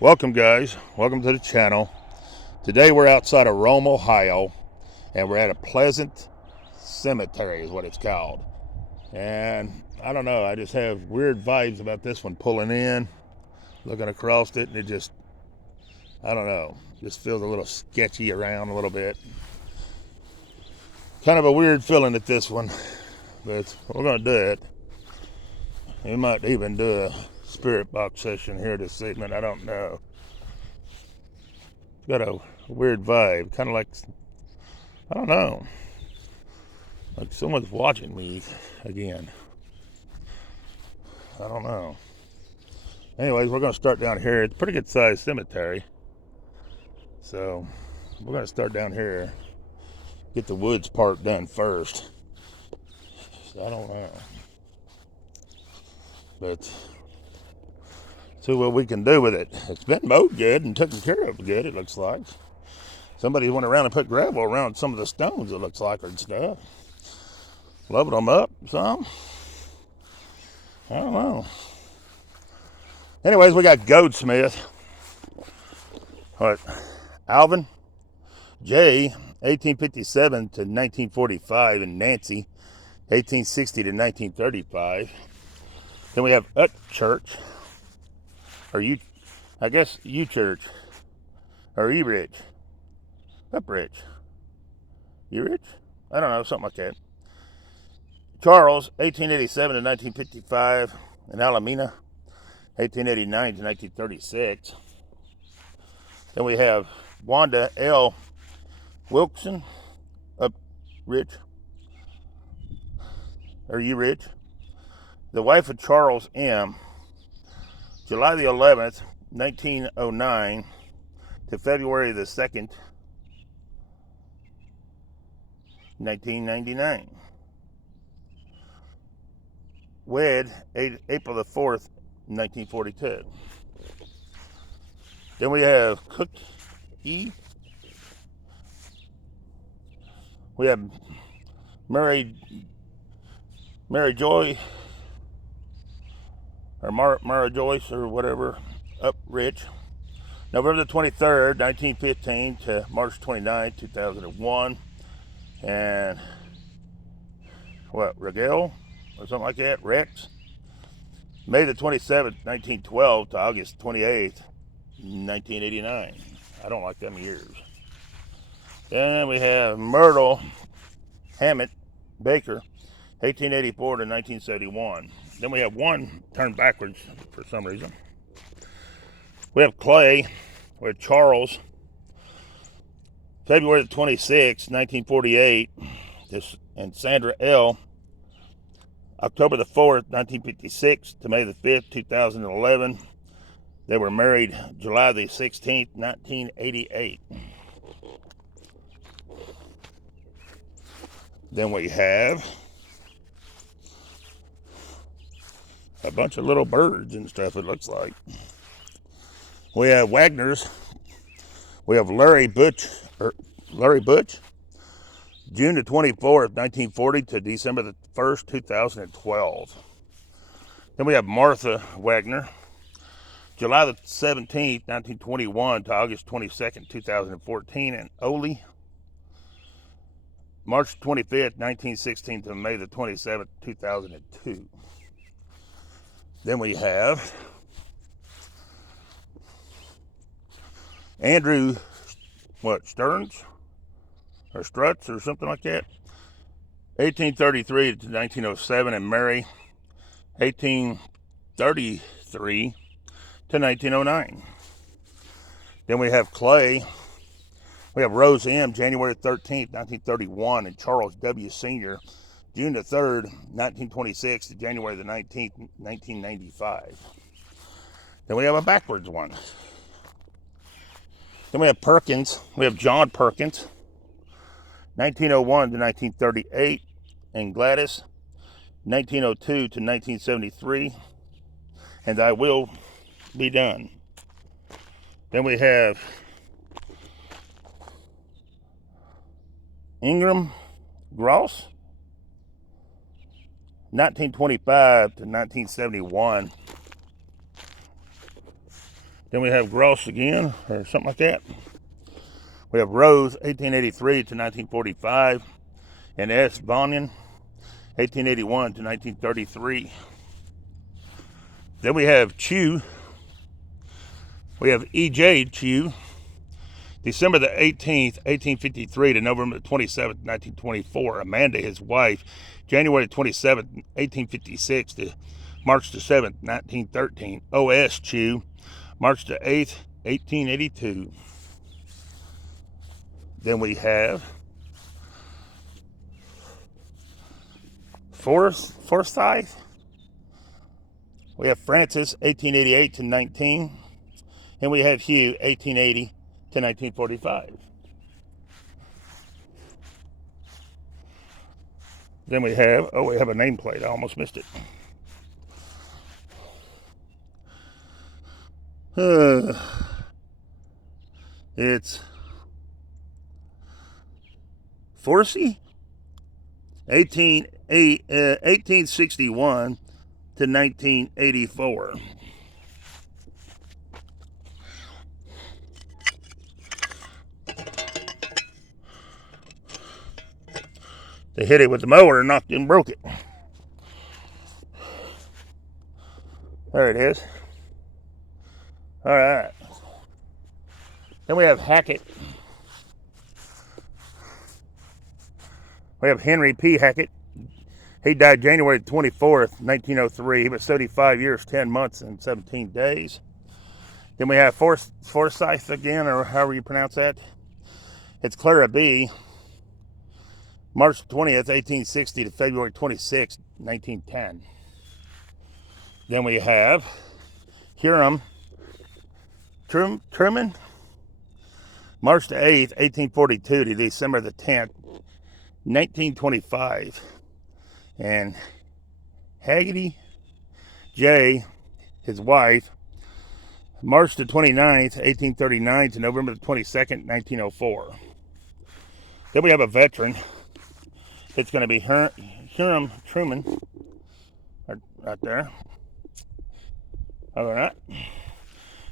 Welcome, guys. Welcome to the channel. Today we're outside of Rome, Ohio, and we're at a Pleasant Cemetery is what it's called. And I don't know, I just have weird vibes about this one. Pulling in, looking across it, and it just, I don't know, just feels a little sketchy around a little bit. Kind of a weird feeling at this one, but we're going to do it. We might even do a spirit box session here this evening. I don't know. It's got a weird vibe, kind of like, I don't know, like someone's watching me again. I don't know. Anyways, we're going to start down here. It's a pretty good sized cemetery. So we're going to start down here. Get the woods part done first. So I don't know. But see what we can do with it. It's been mowed good and taken care of good, it looks like. Somebody went around and put gravel around some of the stones, it looks like, and stuff. Leveled them up some. I don't know. Anyways, we got Goldsmith. What? Alvin J, 1857 to 1945, and Nancy, 1860 to 1935. Then we have Ut Church, or U, I guess U Church, or E Rich, Up Rich, U Rich? I don't know, something like that. Charles, 1887 to 1955, and Alameda, 1889 to 1936. Then we have Wanda L. Wilson, Up Rich, or U Rich, the wife of Charles M., July the 11th, 1909 to February the 2nd, 1999. Wed, April the 4th, 1942. Then we have Cook E. We have Mary Joy, or Mara Joyce, or whatever, Up Rich, November the 23rd, 1915 to March 29th, 2001. And what, Regel, or something like that, Rex, May the 27th, 1912 to August 28th, 1989. I don't like them years. Then we have Myrtle Hammett Baker, 1884 to 1971. Then we have one turned backwards for some reason. We have Clay with Charles, February the 26th, 1948, and Sandra L., October the 4th, 1956 to May the 5th, 2011. They were married July the 16th, 1988. Then we have a bunch of little birds and stuff, it looks like. We have Wagner's. We have Larry Butch, June the 24th, 1940 to December the 1st, 2012. Then we have Martha Wagner, July the 17th, 1921 to August 22nd, 2014. And Oli, March 25th, 1916 to May the 27th, 2002. Then we have Andrew, Stearns? Or Struts, or something like that. 1833 to 1907, and Mary, 1833 to 1909. Then we have Clay. We have Rose M., January 13th, 1931, and Charles W. Sr., June the 3rd, 1926 to January the 19th, 1995. Then we have a backwards one. Then we have Perkins. We have John Perkins, 1901 to 1938, and Gladys, 1902 to 1973, and I will be done. Then we have Ingram Gross, 1925 to 1971. Then we have Gross again, or something like that. We have Rose, 1883 to 1945, and S. Bonnion, 1881 to 1933. Then we have Chew. We have E.J. Chew, December the 18th, 1853 to November the 27th, 1924. Amanda, his wife, January 27th, 1856 to March the 7th, 1913. O.S. Chew, March the 8th, 1882. Then we have Forsyth. We have Francis, 1888 to 19. And we have Hugh, 1880 to 1945. Then we have a nameplate. I almost missed it. It's Forsey, 1861 to 1984. They hit it with the mower and knocked it and broke it. There it is. All right. Then we have Hackett. We have Henry P. Hackett. He died January 24th, 1903. He was 75 years, 10 months, and 17 days. Then we have Forsyth again, or however you pronounce that. It's Clara B. March 20th, 1860 to February 26th, 1910. Then we have Hiram Truman, March the 8th, 1842 to December the 10th, 1925. And Haggerty J., his wife, March the 29th, 1839 to November the 22nd, 1904. Then we have a veteran. It's going to be Hiram Truman, right there. All right.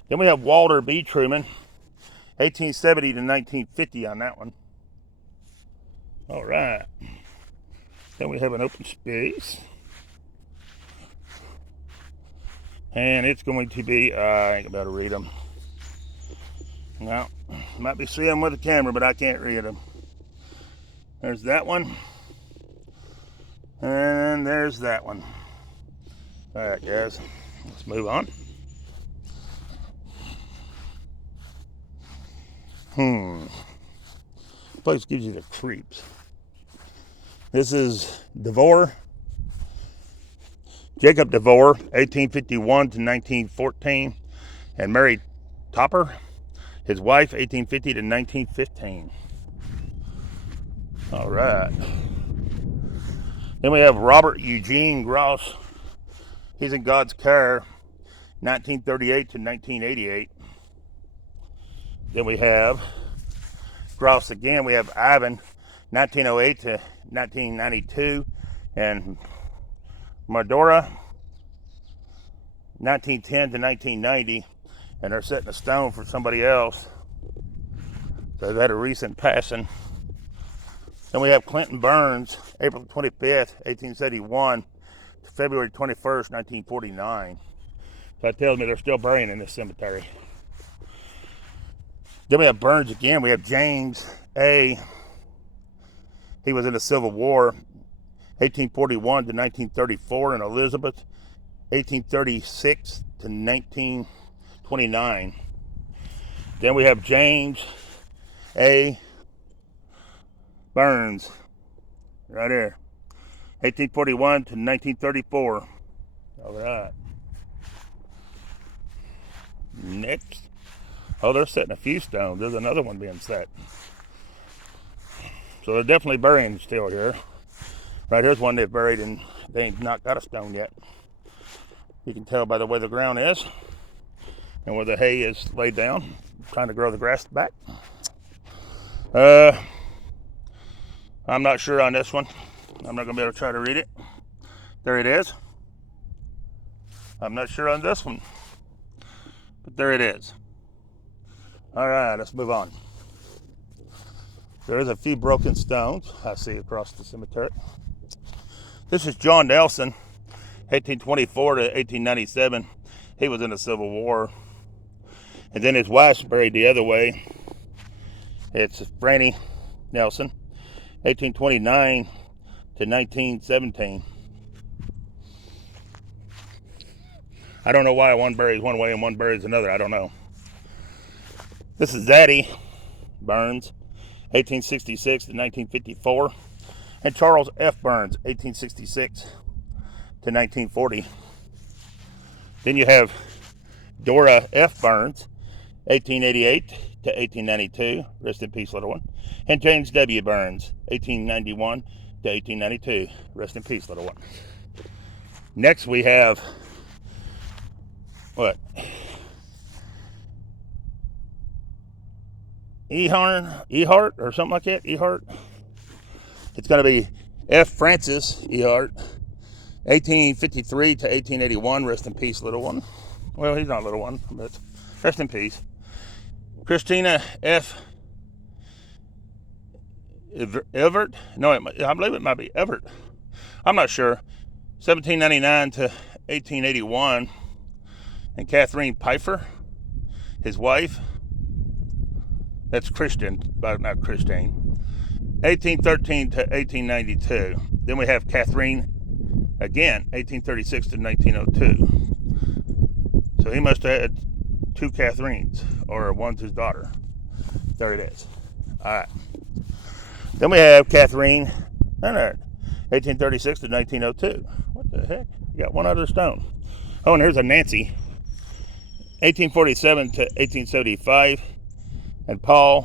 Then we have Walter B. Truman, 1870 to 1950 on that one. All right. Then we have an open space. And it's going to be, I ain't about to read them. No, might be seeing them with the camera, but I can't read them. There's that one. And there's that one. All right, guys, let's move on. Place gives you the creeps. This is DeVore. Jacob DeVore, 1851 to 1914. And Mary Topper, his wife, 1850 to 1915. All right. Then we have Robert Eugene Gross. He's in God's Care, 1938 to 1988. Then we have Gross again. We have Ivan, 1908 to 1992. And Mardora, 1910 to 1990. And they're setting a stone for somebody else. So they had a recent passing. Then we have Clinton Burns, April 25th, 1871 to February 21st, 1949. So that tells me they're still burying in this cemetery. Then we have Burns again. We have James A. He was in the Civil War, 1841 to 1934, and Elizabeth, 1836 to 1929. Then we have James A. Burns, right here, 1841 to 1934. All right. Next. Oh, they're setting a few stones. There's another one being set. So they're definitely burying still here. Right here's one they've buried and they ain't not got a stone yet. You can tell by the way the ground is and where the hay is laid down. I'm trying to grow the grass back. I'm not sure on this one. I'm not going to be able to try to read it. There it is. I'm not sure on this one. But there it is. All right, let's move on. There is a few broken stones I see across the cemetery. This is John Nelson, 1824 to 1897. He was in the Civil War. And then his wife's buried the other way. It's Franny Nelson, 1829 to 1917. I don't know why one buries one way and one buries another. I don't know. This is Zadie Burns, 1866 to 1954. And Charles F. Burns, 1866 to 1940. Then you have Dora F. Burns, 1888 to 1892. Rest in peace, little one. And James W. Burns, 1891 to 1892. Rest in peace, little one. Next we have what? Ehart or something like that. Ehart. It's going to be F. Francis Ehart, 1853 to 1881. Rest in peace, little one. Well, he's not a little one, but rest in peace. Christina F. Everett. No, I believe it might be Everett. I'm not sure. 1799 to 1881. And Catherine Pfeiffer, his wife. That's Christian, but not Christine. 1813 to 1892. Then we have Catherine again, 1836 to 1902. So he must have had two Catherines, or one's his daughter. There it is. All right. Then we have Catherine Leonard, 1836 to 1902. What the heck? You got one other stone. Oh, and here's a Nancy, 1847 to 1875. And Paul,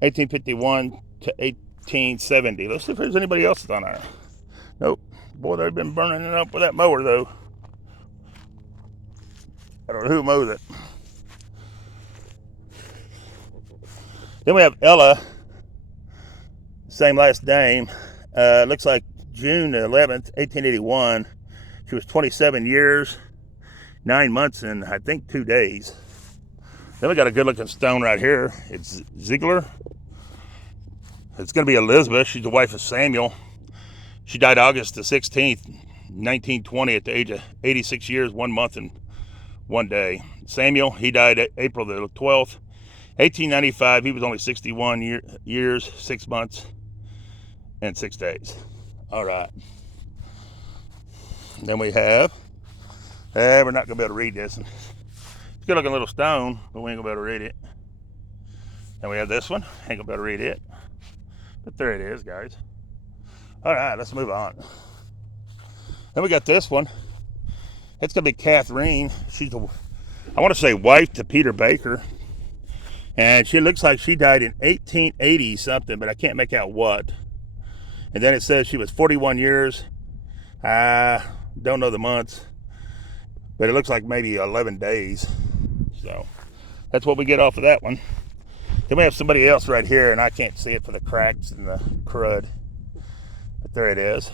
1851 to 1870. Let's see if there's anybody else on there. Nope. Boy, they've been burning it up with that mower, though. I don't know who mows it. Then we have Ella, same last name. Looks like June 11th, 1881. She was 27 years, 9 months, and I think 2 days. Then we got a good-looking stone right here. It's Ziegler. It's going to be Elizabeth. She's the wife of Samuel. She died August the 16th, 1920 at the age of 86 years, 1 month and 1 day. Samuel, he died April the 12th, 1895. He was only 61 years, 6 months, and 6 days. All right. Then we have, we're not going to be able to read this. It's a good looking little stone, but we ain't going to be able to read it. Then we have this one. Ain't going to be able to read it. But there it is, guys. All right, let's move on. Then we got this one. It's going to be Catherine. She's the, I want to say, wife to Peter Baker. And she looks like she died in 1880 something, but I can't make out what. And then it says she was 41 years. I don't know the months, but it looks like maybe 11 days. So that's what we get off of that one. Then we have somebody else right here, and I can't see it for the cracks and the crud. But there it is.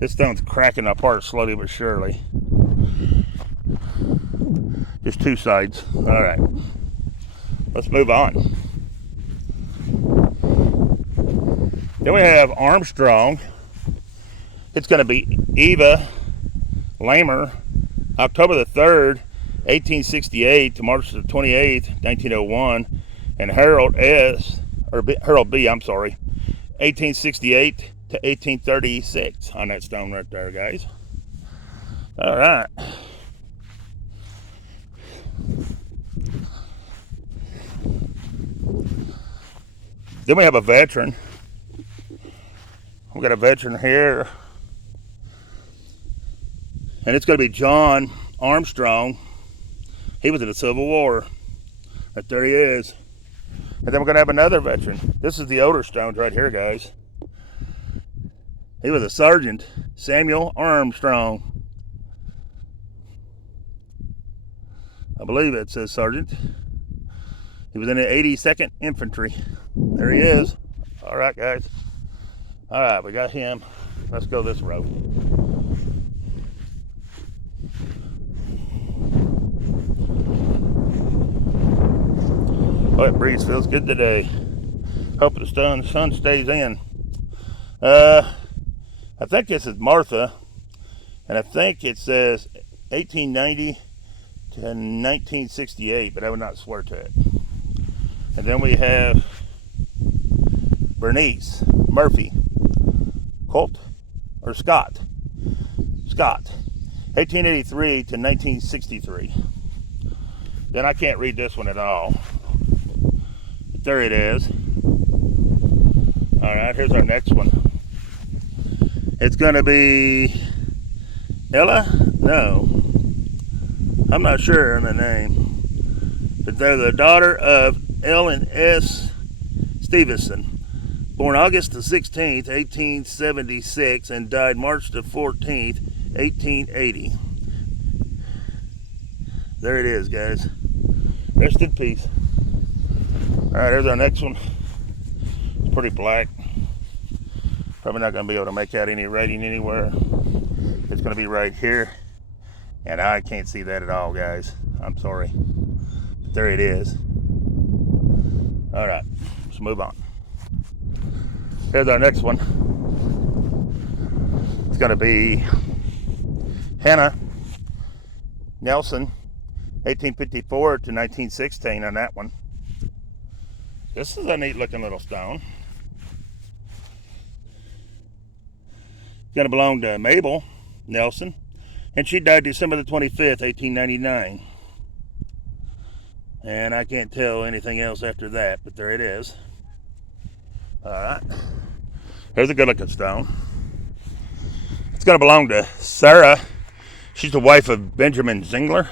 This stone's cracking apart slowly but surely. Just two sides. All right. Let's move on. Then we have Armstrong. It's going to be Eva Lamer, October the 3rd, 1868 to March the 28th, 1901. And Harold B, 1868 to 1836 on that stone right there, guys. All right. Then we have a veteran. We got a veteran here. And it's going to be John Armstrong. He was in the Civil War. Right there he is. And then we're going to have another veteran. This is the older stones right here, guys. He was a sergeant, Samuel Armstrong. I believe it says sergeant. He was in the 82nd Infantry. There he is. All right, guys. All right, we got him. Let's go this road. Oh, that breeze feels good today. Hope the sun stays in. I think this is Martha, and I think it says 1890 to 1968, but I would not swear to it. And then we have Bernice Murphy, Scott, 1883 to 1963. Then I can't read this one at all. But there it is. All right, here's our next one. It's going to be Ella? No. I'm not sure on the name. But they're the daughter of Ellen S. Stevenson, born August the 16th, 1876, and died March the 14th, 1880. There it is, guys. Rest in peace. All right, here's our next one. It's pretty black. Probably not going to be able to make out any writing anywhere. It's going to be right here. And I can't see that at all, guys. I'm sorry. But there it is. All right, let's move on. Here's our next one. It's going to be Hannah Nelson, 1854 to 1916 on that one. This is a neat looking little stone. It's going to belong to Mabel Nelson, and she died December the 25th, 1899. And I can't tell anything else after that, but there it is. All right. There's a good looking stone. It's going to belong to Sarah. She's the wife of Benjamin Zingler.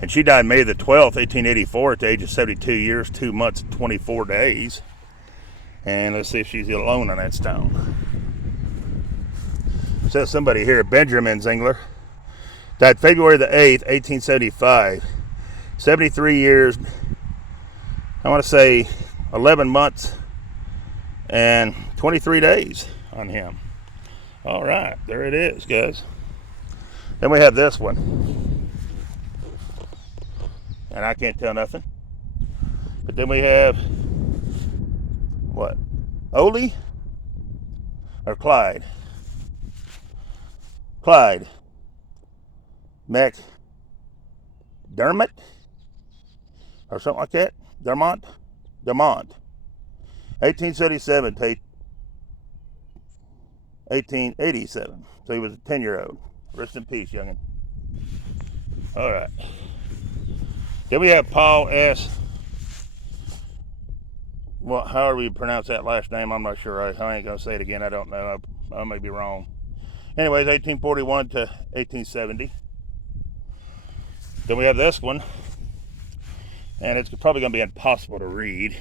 And she died May the 12th, 1884 at the age of 72 years, 2 months, and 24 days. And let's see if she's alone on that stone. It says somebody here, Benjamin Zingler, died February the 8th, 1875. 73 years, I want to say 11 months and 23 days on him. All right, there it is, guys. Then we have this one. And I can't tell nothing. But then we have, what? Ole or Clyde? Clyde McDermott or something like that. Dermont, 1877 to 1887. So he was a 10-year-old. Rest in peace, youngin'. All right. Then we have Paul S. Well, however you pronounce that last name, I'm not sure. I ain't gonna say it again. I don't know. I may be wrong. Anyways, 1841 to 1870. Then we have this one. And it's probably going to be impossible to read.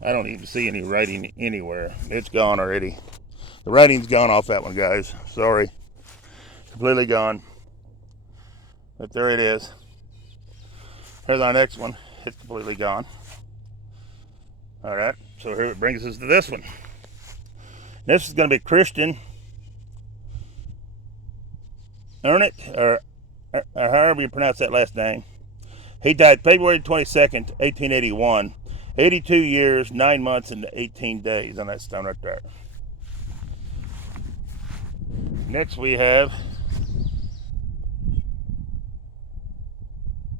I don't even see any writing anywhere. It's gone already. The writing's gone off that one, guys. Sorry. Completely gone. But there it is. Here's our next one. It's completely gone. All right. So here it brings us to this one. This is going to be Christian Ernest, or however you pronounce that last name. He died February 22nd, 1881. 82 years, 9 months, and 18 days on that stone right there. Next we have,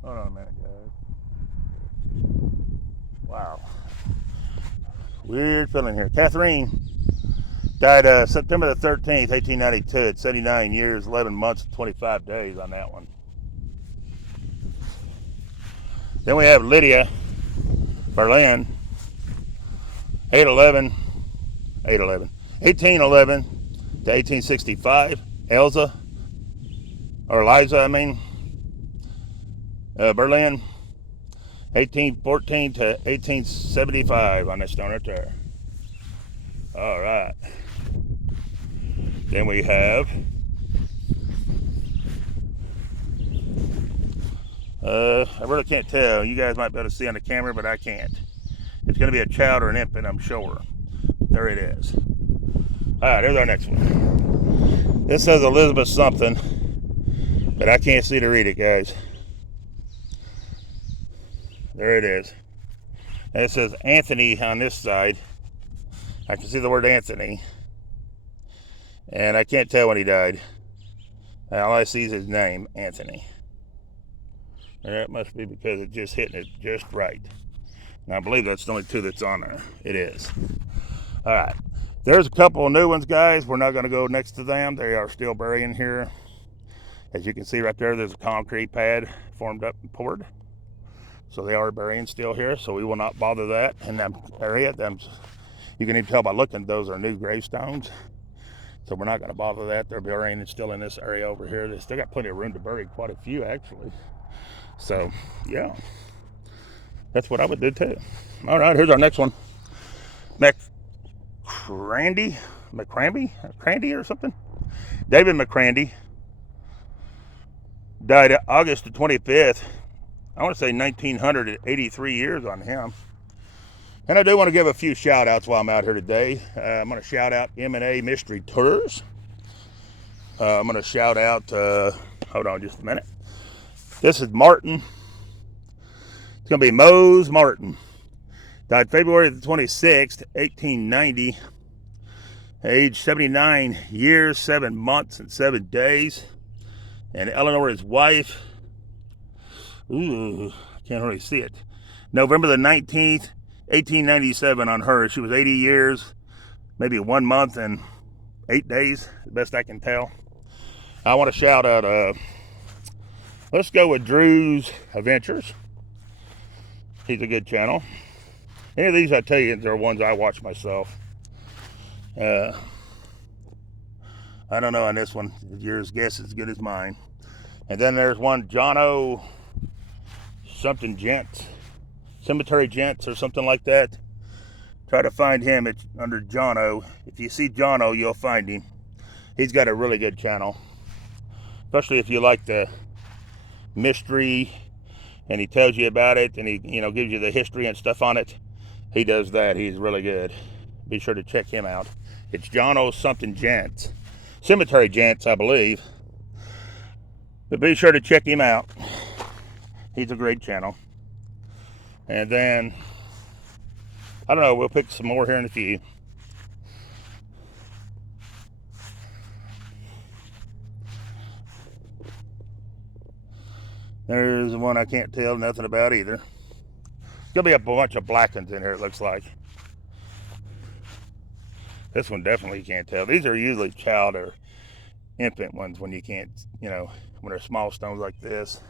hold on a minute, guys. Wow. Weird feeling here. Catherine died September the 13th, 1892 at 79 years, 11 months, and 25 days on that one. Then we have Lydia Berlin, 1811 to 1865. Eliza Berlin, 1814 to 1875 on that stone right there. All right. Then we have I really can't tell. You guys might be able to see on the camera, but I can't. It's going to be a child or an infant, I'm sure. There it is. All right, here's our next one. This says Elizabeth something, but I can't see to read it, guys. There it is. And it says Anthony on this side. I can see the word Anthony. And I can't tell when he died. All I see is his name, Anthony. And that must be because it's just hitting it just right. And I believe that's the only two that's on there. It is. All right. There's a couple of new ones, guys. We're not going to go next to them. They are still burying here. As you can see right there, there's a concrete pad formed up and poured. So they are burying still here. So we will not bother that in that area. You can even tell by looking, those are new gravestones. So we're not going to bother that. They're burying still in this area over here. They still got plenty of room to bury quite a few, actually. So, yeah. That's what I would do, too. All right, here's our next one. McCrandy or something? David McCrandy died August the 25th. I want to say 1983 years on him. And I do want to give a few shout outs while I'm out here today. I'm going to shout out M&A Mystery Tours. I'm going to shout out, hold on just a minute. This is Martin. It's going to be Mose Martin. Died February the 26th, 1890. Age 79 years, 7 months, and 7 days. And Eleanor, his wife. Ooh, I can't really see it. November the 19th, 1897 on her. She was 80 years, maybe 1 month and 8 days, the best I can tell. I want to shout out, let's go with Drew's Adventures. He's a good channel. Any of these, I tell you, they're ones I watch myself. I don't know on this one. Your guess is as good as mine. And then there's one, John O. something Gents. Cemetery Gents or something like that. Try to find him. It's under John O. If you see John O, you'll find him. He's got a really good channel. Especially if you like the mystery and he tells you about it and he gives you the history and stuff on it. He does that. He's really good. Be sure to check him out. It's John O. something Gents. Cemetery Gents, I believe. But be sure to check him out. He's a great channel. And then, I don't know, we'll pick some more here in a few. There's one I can't tell nothing about either. There's going to be a bunch of black ones in here, it looks like. This one definitely you can't tell. These are usually child or infant ones when you can't, when they're small stones like this.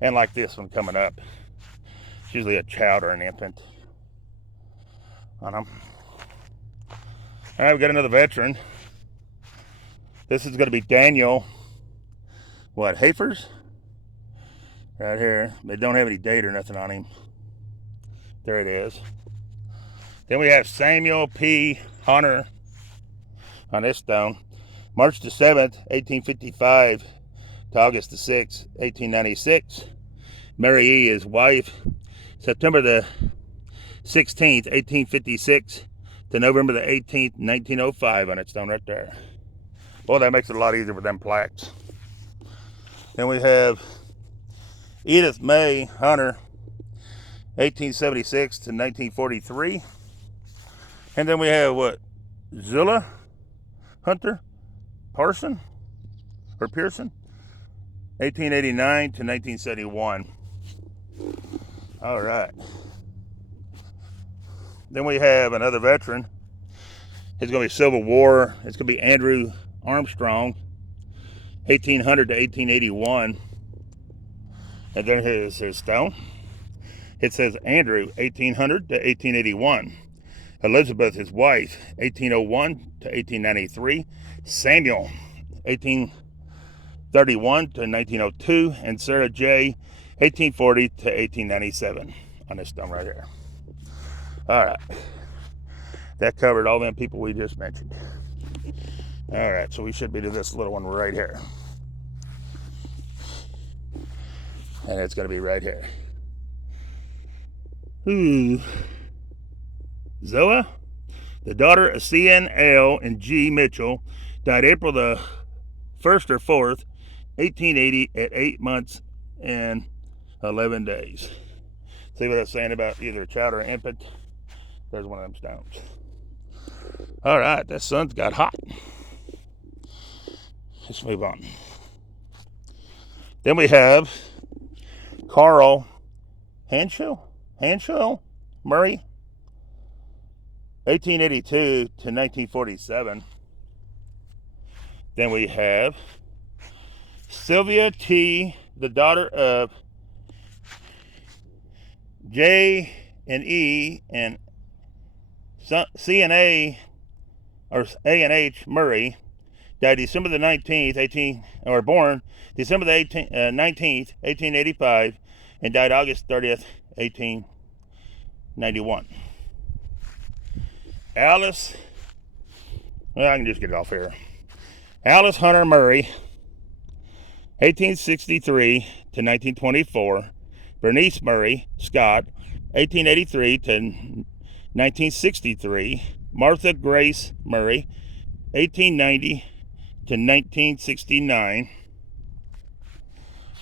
And like this one coming up. It's usually a child or an infant on them. All right, we got another veteran. This is going to be Daniel, Hafers? Right here. They don't have any date or nothing on him. There it is. Then we have Samuel P. Hunter on this stone. March the 7th, 1855 to August the 6th, 1896. Mary E., his wife. September the 16th, 1856 to November the 18th, 1905 on that stone right there. Boy, that makes it a lot easier with them plaques. Then we have Edith May Hunter, 1876 to 1943. And then we have Zilla Hunter Pearson, 1889 to 1971. All right. Then we have another veteran. It's going to be Civil War. It's going to be Andrew Armstrong, 1800 to 1881. And then his stone. It says Andrew, 1800 to 1881. Elizabeth, his wife, 1801 to 1893. Samuel, 1831 to 1902. And Sarah J., 1840 to 1897 on this stone right here. All right. That covered all them people we just mentioned. All right, so we should be to this little one right here. And it's going to be right here. Zoa, the daughter of C.N.L. and G. Mitchell, died April the 1st or 4th, 1880 at 8 months and 11 days. See what I was saying about either child or infant? There's one of them stones. All right, that sun's got hot. Let's move on. Then we have Carl Hanshaw Murray, 1882 to 1947. Then we have Sylvia T., the daughter of J and E and C and A, or A and H Murray, died December the 19th, born December the 19th, 1885, and died August 30th, 1891. Alice, well, I can just get it off here. Alice Hunter Murray, 1863 to 1924. Bernice Murray Scott, 1883 to 1963. Martha Grace Murray, 1890 to 1969.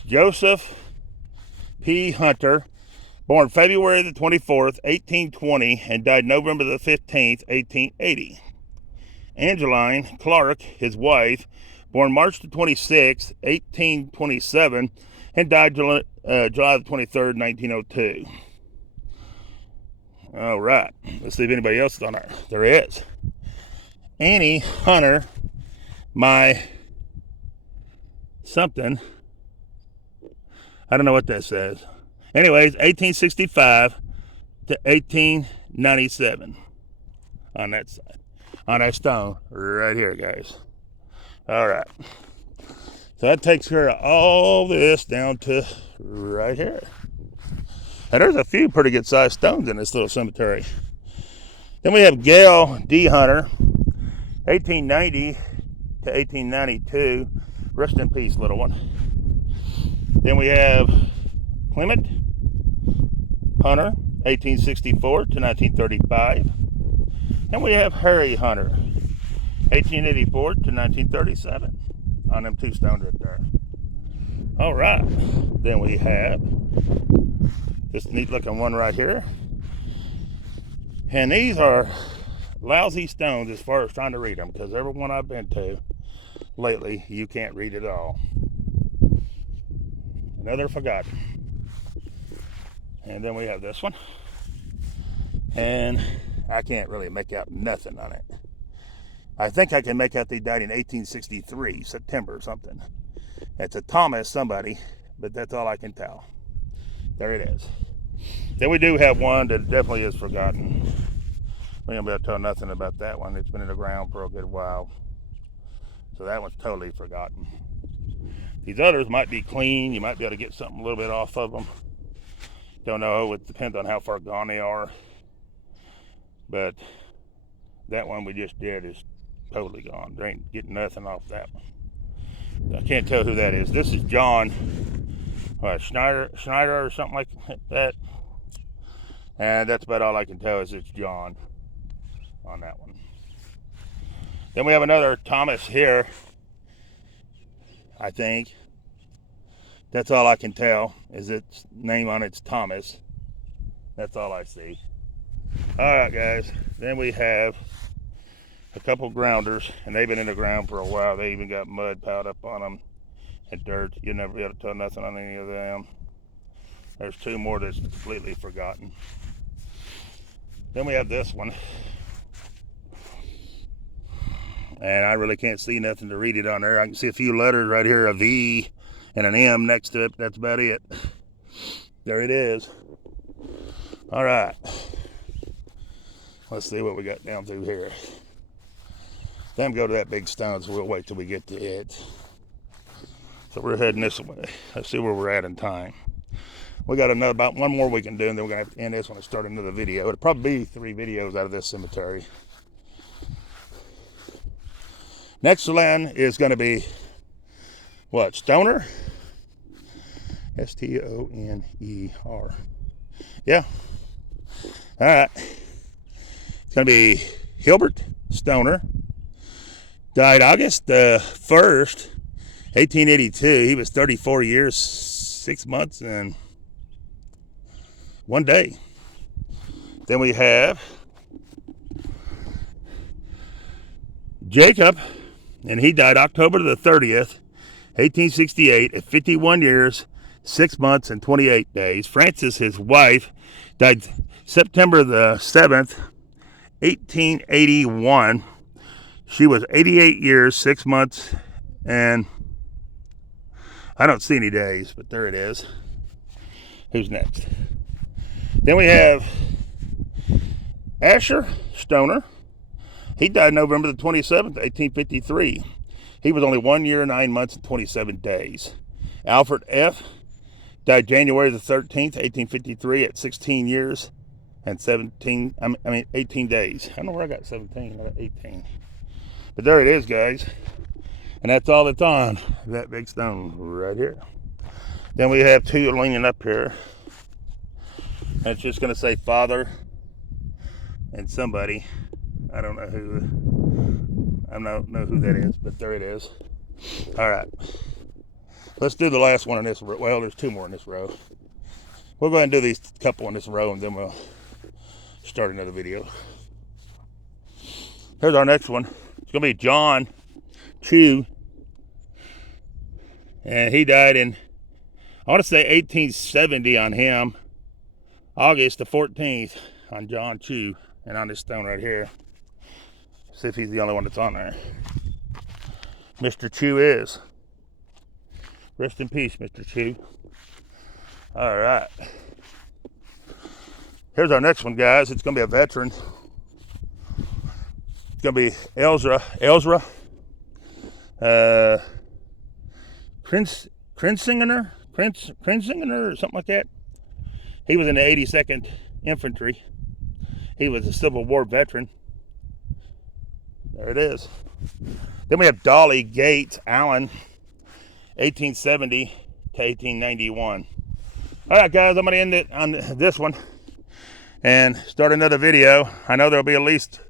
Joseph P. Hunter, born February the 24th, 1820, and died November the 15th, 1880. Angeline Clark, his wife, born March the 26th, 1827, and died July the 23rd, 1902. All right, let's see if anybody else is on there. There is. Annie Hunter, my something. I don't know what that says. Anyways, 1865 to 1897 on that side. On that stone right here, guys. All right. So that takes care of all this down to right here. And there's a few pretty good sized stones in this little cemetery. Then we have Gail D. Hunter, 1890 to 1892. Rest in peace, little one. Then we have Clement Hunter, 1864 to 1935. And we have Harry Hunter, 1884 to 1937. On them two stones right there. All right. Then we have this neat looking one right here. And these are lousy stones as far as trying to read them, because every one I've been to lately, you can't read it all. Another forgotten. And then we have this one. And I can't really make out nothing on it. I think I can make out they died in 1863, September or something. It's a Thomas somebody, but that's all I can tell. There it is. Then we do have one that definitely is forgotten. We ain't able to tell nothing about that one. It's been in the ground for a good while. So that one's totally forgotten. These others might be clean. You might be able to get something a little bit off of them. Don't know. It depends on how far gone they are. But that one we just did is totally gone. There ain't getting nothing off that one. I can't tell who that is. This is John Schneider or something like that. And that's about all I can tell is it's John on that one. Then we have another Thomas here, I think. That's all I can tell is its name on it's Thomas. That's all I see. All right, guys. Then we have a couple grounders, and they've been in the ground for a while. They even got mud piled up on them and dirt. You'll never be able to tell nothing on any of them. There's two more that's completely forgotten. Then we have this one. And I really can't see nothing to read it on there. I can see a few letters right here, a V and an M next to it. That's about it. There it is. All right. Let's see what we got down through here. Then go to that big stone, so we'll wait till we get to it. So we're heading this way. Let's see where we're at in time. We got about one more we can do, and then we're going to have to end this one and start another video. It'll probably be 3 videos out of this cemetery. Next one is going to be, what, Stoner? S-T-O-N-E-R. Yeah. All right. It's going to be Hilbert Stoner. Died August 1st, 1882. He was 34 years, 6 months, and One day. Then we have Jacob, and he died October the 30th, 1868, at 51 years, 6 months, and 28 days. Frances, his wife, died September the 7th, 1881. She was 88 years, 6 months, and I don't see any days, but there it is. Who's next? Then we have Asher Stoner. He died November the 27th, 1853. He was only 1 year, 9 months, and 27 days. Alfred F. died January the 13th, 1853, at 16 years and 18 days. I don't know where I got 17. I got 18. But there it is, guys. And that's all that's on that big stone right here. Then we have two leaning up here. And it's just going to say Father and somebody. I don't know who. I don't know who that is, but there it is. All right. Let's do the last one in this row. Well, there's two more in this row. We'll go ahead and do these couple in this row, and then we'll start another video. Here's our next one. It's going to be John Chu. And he died in, I want to say 1870 on him. August the 14th on John Chu. And on this stone right here. See if he's the only one that's on there. Mr. Chu is. Rest in peace, Mr. Chu. All right. Here's our next one, guys. It's going to be a veteran. It's going to be Ezra Krinsinger or something like that. He was in the 82nd Infantry. He was a Civil War veteran. There it is. Then we have Dolly Gates Allen, 1870 to 1891. All right, guys, I'm going to end it on this one and start another video. I know there'll be at least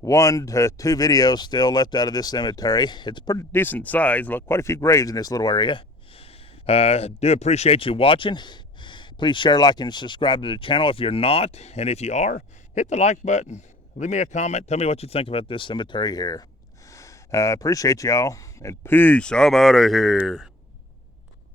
1 to 2 videos still left out of this cemetery. It's pretty decent size. Look, quite a few graves in this little area. Do appreciate you watching. Please share, like, and subscribe to the channel if you're not. And if you are, hit the like button. Leave me a comment. Tell me what you think about this cemetery here. Appreciate y'all. And peace. I'm out of here.